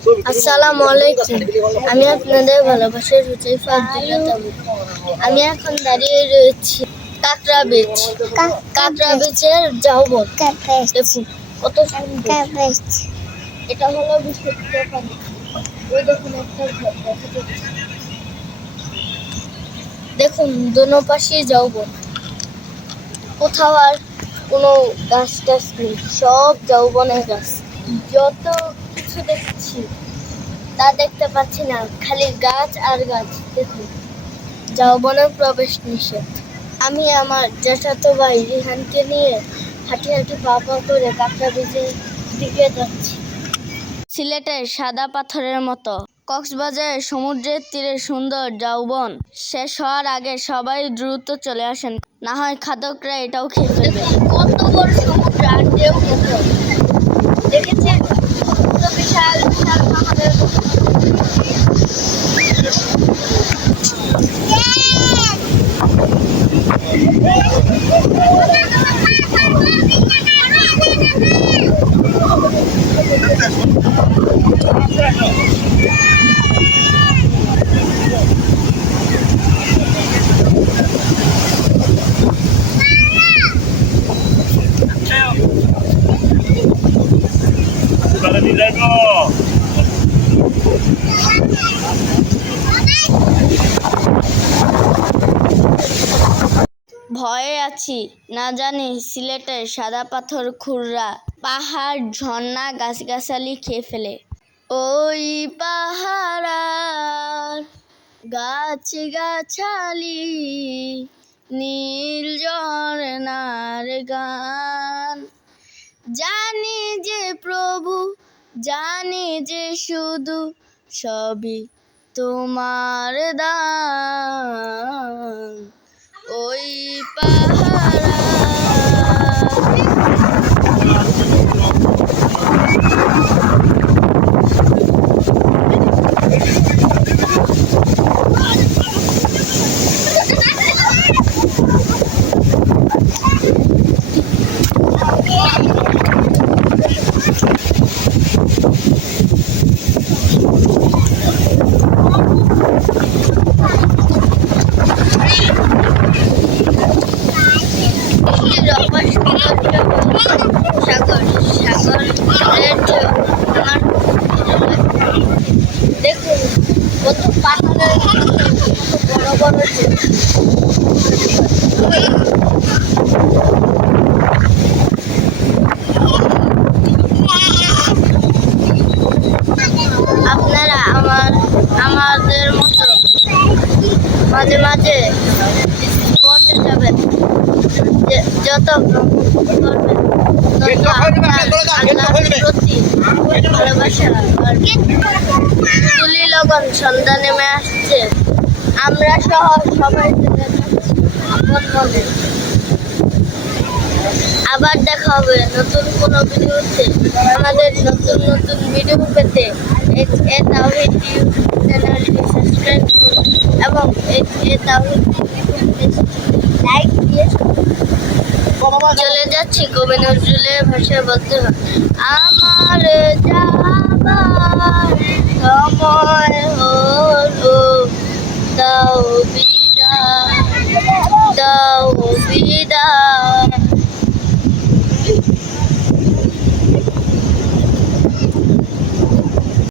আসসালামু আলাইকুম। আমি আপনাদের ভালোবাসার হুজাইফা আব্দুল্লাহ তামিম। আমি এখন দাঁড়িয়ে রয়েছি কাঁকড়া বিচ। কাঁকড়া বিচের যৌবন দেখুন কত সুন্দর। এটা হলো বিশুদ্ধ পানি। ওই দেখুন একটা ঘর দেখা যাচ্ছে। দেখুন দোনো পাশে যৌবন, কোথাও আর কোনো গাছ টাছ নেই, সব যৌবনের গাছ। যত কিছু দেখছি তা দেখতে পাচ্ছি না, খালি গাছ আর গাছ। দেখুন যৌবনে প্রবেশ নিষেধ। আমি আমার জ্যাঠাতো ভাই রিহানকে নিয়ে হাঁটি হাঁটি পা পা করে কাঁকড়া বিচের দিকে যাচ্ছি। সিলেটের সাদা পাথরের মতো কক্সবাজারের সমুদ্রের তীরে সুন্দর যৌবন শেষ হওয়ার আগে সবাই দ্রুত চলে আসেন, না হয় খাদকরা এটাও খেয়ে ফেলবে। কত বড় সমুদ্র আর ঢেউ কত! দেখেছেন কত বিশাল বিশাল পাহাড়ের ভয়ে আছি, না জানি সিলেটের সাদা পাথর খুররা পাহাড় ঝর্ণা গাছগাছালি খেয়ে ফেলে। ওই পাহাড় গাছ গাছালি নীল ঝর্ণার গান, জানি যে প্রভু, জানি যে শুধু সবই তোমার দান। ওই পাহাড় সাগর সাগরের ঢেউ আমার দেখুন কত পাহাড়ের কত বড় বড় ঢেউ। আপনারা আমাদের মতো মাঝে মাঝে স্পটে যাবেন, যত করবেন তত আল্লাহর প্রতি ভালোবাসা বাড়বে। তুলি লগন সন্ধ্যা নেমে আসছে, আমরা সহ সবাই চলে যাচ্ছি আপন মনে। আবার দেখা হবে নতুন কোনো ভিডিওতে। আমাদের নতুন নতুন ভিডিও পেতে এ তাওহীদ ইউটিউব চ্যানেলটি সাবস্ক্রাইব করুন এবং এ তাওহীদ লাইক দিয়ে চলে যাচ্ছি কবি নজরুলের ভাষায় বলতে হয়, আমার